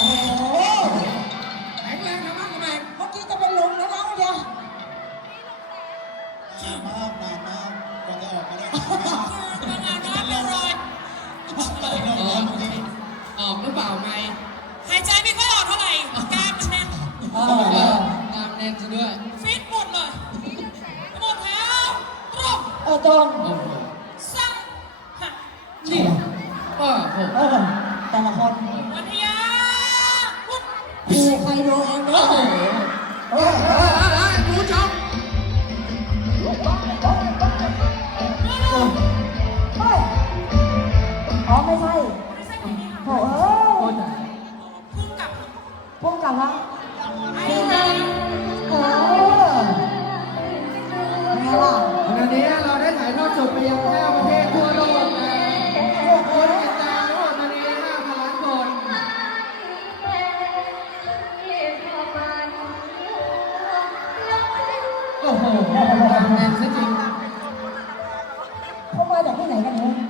โหแข็งแรงนะมากกรมงเนนี้จะเป็นหลุมแล้วเดียว นานมานานกกว่จะออกมาได้ปาณน้นเลยเรอนออกหรือเปล่าไงหายใจไม่ค่ออกเท่าไหร่กล้ามมันแน่นเออแน่นซะด้วยฟิตหมดเลยหมดแล้วตรงเออตรงโอ้โหสั่งนี่ก็ผมเออแต่ละคน กูใครโดนเองเนาะ งานซะจริง เขามาจากที่ไหนกันเนี่ย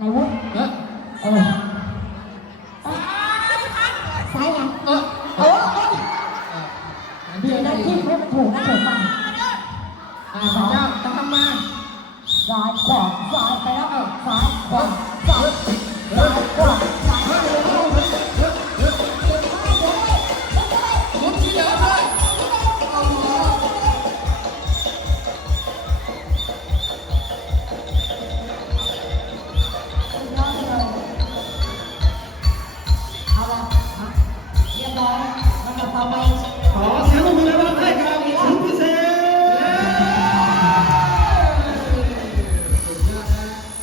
อาวุธเออเออสายยังเออโอ้เดี๋ยวนะที่พูดถูกนะถูกป่ะสองต้องทำมาสายขวาสายไปแล้วสายขวา ส